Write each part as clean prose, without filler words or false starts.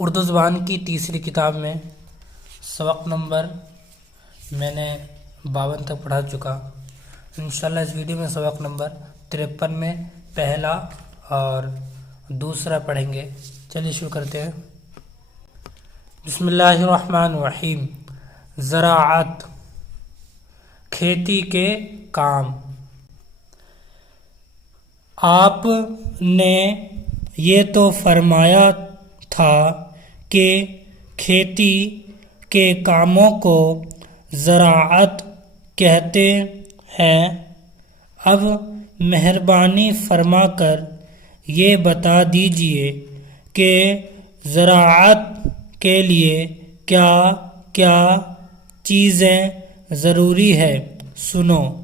اردو زبان کی تیسری کتاب میں سبق نمبر میں نے 52 تک پڑھا چکا۔ انشاءاللہ اس ویڈیو میں سبق نمبر 53 میں پہلا اور دوسرا پڑھیں گے۔ چلیے شروع کرتے ہیں۔ بسم اللہ الرحمن الرحیم۔ زراعت، کھیتی کے کام۔ آپ نے یہ تو فرمایا تھا کہ کھیتی کے کاموں کو زراعت کہتے ہیں، اب مہربانی فرما کر یہ بتا دیجئے کہ زراعت کے لیے کیا کیا چیزیں ضروری ہے۔ سنو۔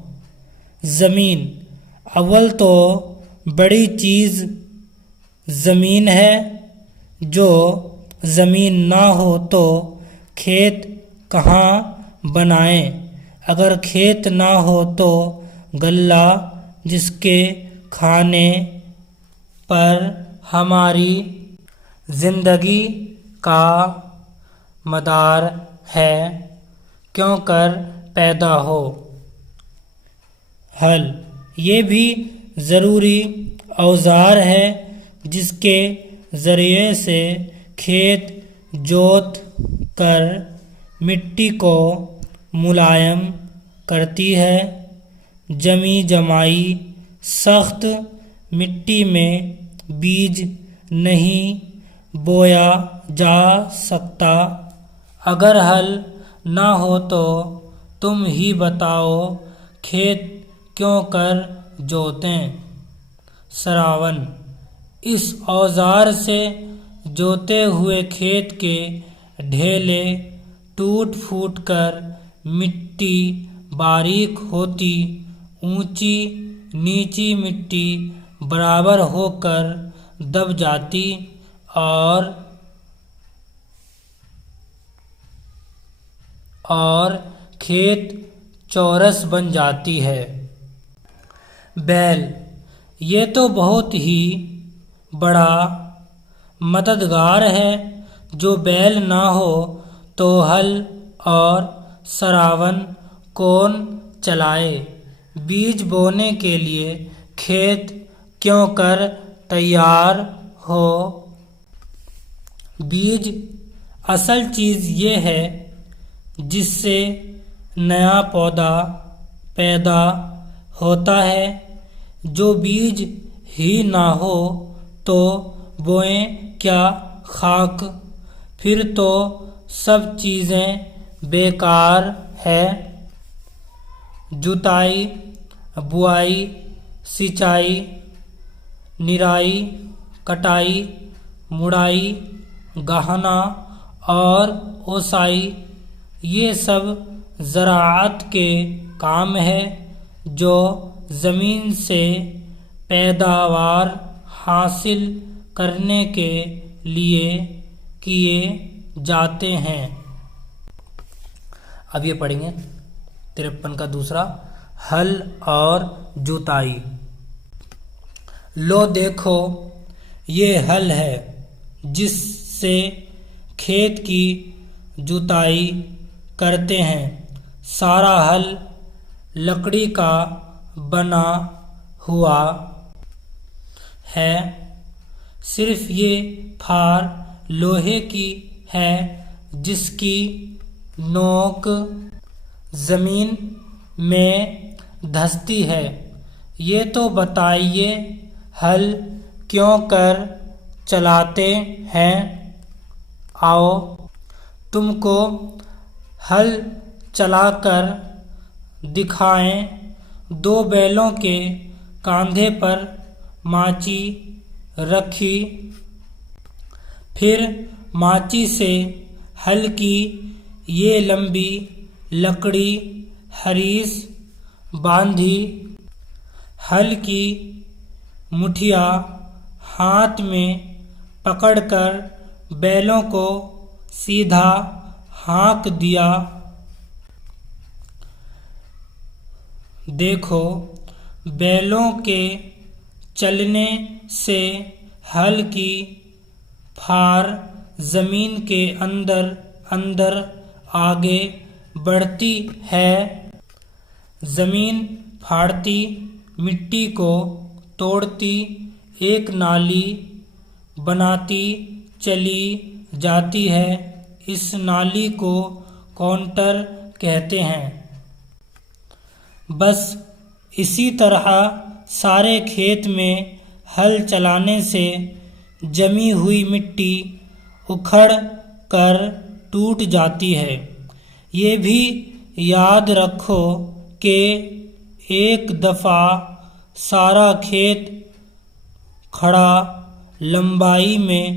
زمین، اول تو بڑی چیز زمین ہے۔ جو زمین نہ ہو تو کھیت کہاں بنائیں؟ اگر کھیت نہ ہو تو غلہ، جس کے کھانے پر ہماری زندگی کا مدار ہے، کیوں کر پیدا ہو۔ ہل، یہ بھی ضروری اوزار ہے جس کے ذریعے سے کھیت جوت کر مٹی کو ملائم کرتی ہے۔ جمی جمائی سخت مٹی میں بیج نہیں بویا جا سکتا۔ اگر ہل نہ ہو تو تم ہی بتاؤ کھیت کیوں کر جوتیں۔ سراون، اس اوزار سے جوتے ہوئے کھیت کے ڈھیلے ٹوٹ پھوٹ کر مٹی باریک ہوتی، اونچی نیچی مٹی برابر ہو کر دب جاتی اور کھیت چورس بن جاتی ہے۔ بیل، یہ تو بہت ہی بڑا مددگار ہے۔ جو بیل نہ ہو تو ہل اور سراون کون چلائے؟ بیج بونے کے لیے کھیت کیوں کر تیار ہو۔ بیج اصل چیز یہ ہے جس سے نیا پودا پیدا ہوتا ہے۔ جو بیج ہی نہ ہو تو بوئیں کیا خاک؟ پھر تو سب چیزیں بیکار ہے۔ جتائی، بوائی، سینچائی، نرائی، کٹائی، مڑائی، گہنا اور اوسائی، یہ سب زراعت کے کام ہے جو زمین سے پیداوار حاصل کرنے کے لیے کیے جاتے ہیں۔ اب یہ پڑھیں گے 53 کا دوسرا، ہل اور جوتائی۔ لو دیکھو، یہ ہل ہے جس سے کھیت کی جوتائی کرتے ہیں۔ سارا ہل لکڑی کا بنا ہوا ہے، صرف یہ پھار لوہے کی ہے جس کی نوک زمین میں دھستی ہے۔ یہ تو بتائیے ہل کیوں کر چلاتے ہیں؟ آؤ تم کو ہل چلا کر دکھائیں۔ دو بیلوں کے کاندھے پر ماچی رکھی، پھر ماچی سے ہل کی یہ لمبی لکڑی حریص باندھی، ہل کی مٹھیا ہاتھ میں پکڑ کر بیلوں کو سیدھا ہانک دیا۔ دیکھو، بیلوں کے چلنے سے ہل کی پھار زمین کے اندر اندر آگے بڑھتی ہے، زمین پھاڑتی مٹی کو توڑتی ایک نالی بناتی چلی جاتی ہے، اس نالی کو کانٹر کہتے ہیں۔ بس اسی طرح سارے کھیت میں ہل چلانے سے جمی ہوئی مٹی اکھڑ کر ٹوٹ جاتی ہے۔ یہ بھی یاد رکھو کہ ایک دفعہ سارا کھیت کھڑا لمبائی میں،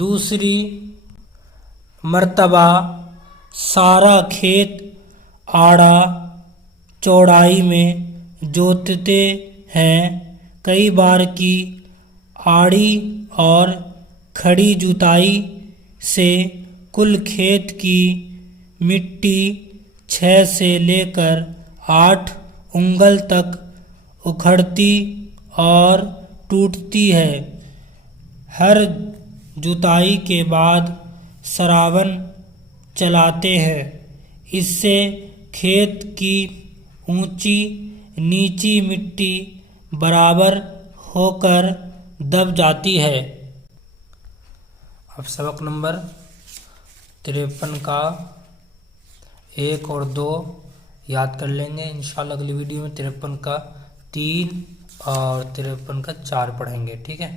دوسری مرتبہ سارا کھیت آڑا چوڑائی میں جوتتے ہیں۔ کئی بار کی آڑی اور کھڑی جوتائی سے کل کھیت کی مٹی 6 سے لے کر 8 انگل تک اکھڑتی اور ٹوٹتی ہے۔ ہر جوتائی کے بعد سراون چلاتے ہیں، اس سے کھیت کی اونچی نیچی مٹی برابر ہو کر دب جاتی ہے۔ اب سبق نمبر 53 کا 1 اور 2 یاد کر لیں گے۔ انشاءاللہ اگلی ویڈیو میں 53 کا 3 اور 53 کا 4 پڑھیں گے، ٹھیک ہے۔